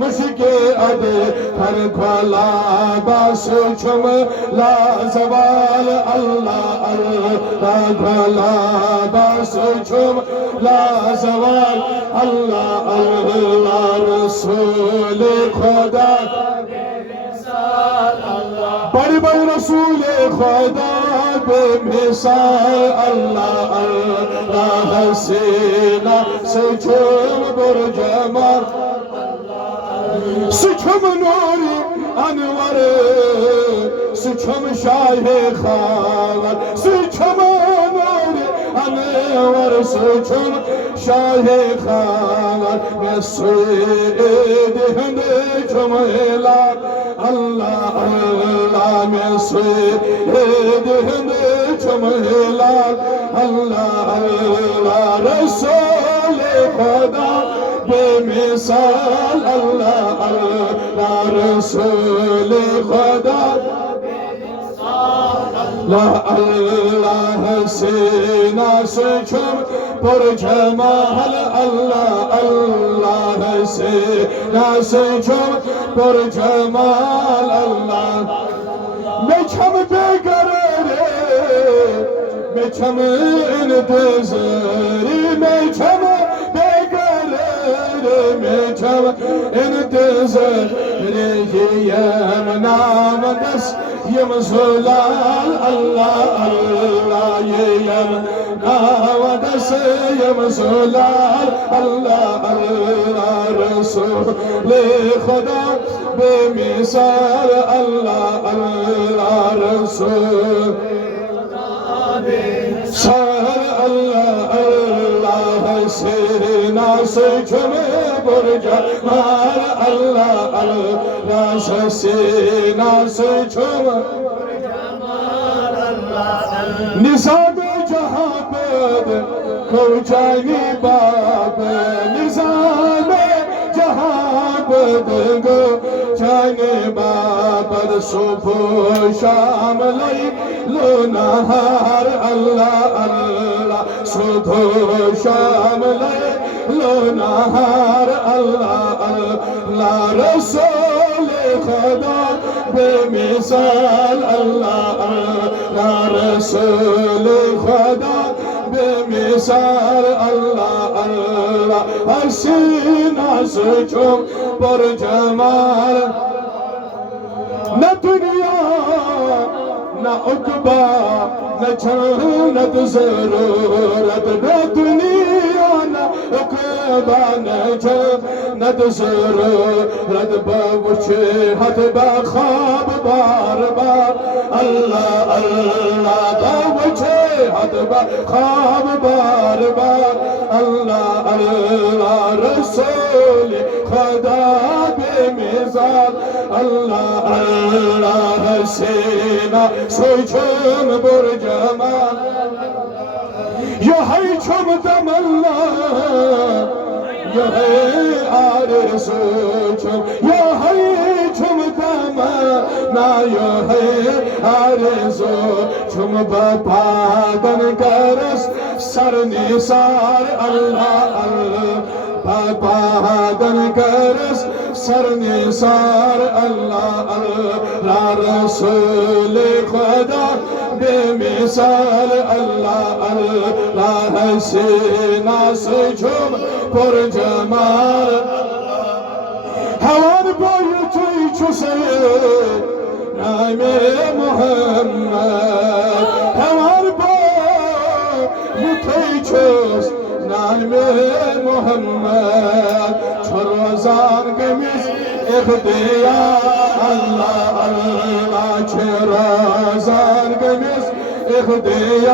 मुश्के अद हर खोला बस छुम ला जवाल अल्लाह अल्लाह खोला बस छुम ला जवाल अल्लाह अल्लाह रसूल खुदा बड़ी बड़ी रसूल खुदा बेमिसाल अल्लाह अल्लाह हसीना से छुम बुरजमाल सुछम नूरी अनवर सुछम शाहे खालद सुछम नूरी अनवर सुछम शाहे खालद मैं सुईद हंदे छुमेला अल्लाह अल्लाह मैं सुईद हंदे छुमेला अल्लाह अल्लाह रसूल खुदा बेमिसाल अल्लाह अल्लाह रसूल खुदा ला अल्लाह हसीना से छुम पुरजमाल अल्लाह अल्लाह हसीना से छुम पुरजमाल अल्लाह मैं छम बेकरारे मैं छम इंतज़ारी मैं छम में छम इंतज़ार यम नाम दस यम ज़ुलाल अल्लाह अल्लाह यम नाम दस यम ज़ुलाल अल्लाह अल्लाह रसूल खुदा बेमिसाल अल्लाह अल्लाह रसूल अल्लाह अल्लाह हसीना से छुमे बुरजमाल अल्लाह अल्लाह हसीना से छुमे निज़ाम जहाँ पद कोचानी बाब निज़ाम जहाँ पद कोचानी बाबर सुबह शाम लई लो नहार अल्लाह अल्लाह सुबह शाम लई लो नहार अल्लाह अल्लाह रसूल खुदा बेमिसाल अल्लाह अल्लाह रसूल खुदा बेमिसाल अल्लाह अल्लाह हसीना से छुम पुरजमाल न दुनिया न उकबा न जन्नत ज़रूरत न दुनिया न उकबा न जन्नत ज़रूरत बवुछे हद बख्वाब बार बार अल्लाह अल्लाह बवुछे हद बख्वाब बार बार अल्लाह अल्लाह रसूल खुदा बेमिसाल अल्लाह अल्लाह हसीना सोचम बुरजमाल यही छुम तमन्ना यही आरज़ू छुम यही छुम तमन्ना यही आरज़ू छुम बपादन करस सर निसार अल्लाह अल्लाह बपादन करस सर निसार अल्लाह अल्लाह रसूल खुदा बेमिसाल अल्लाह अल्लाह हसीना से छुम पुरजमाल हवान बोलते छुसे नामे मोहम्मद हवान बोलते छुस नामे मोहम्मद छोरोजान गमिस इख्तियार अल्लाह अल्लाह छोरोजान गमिस इख्तियार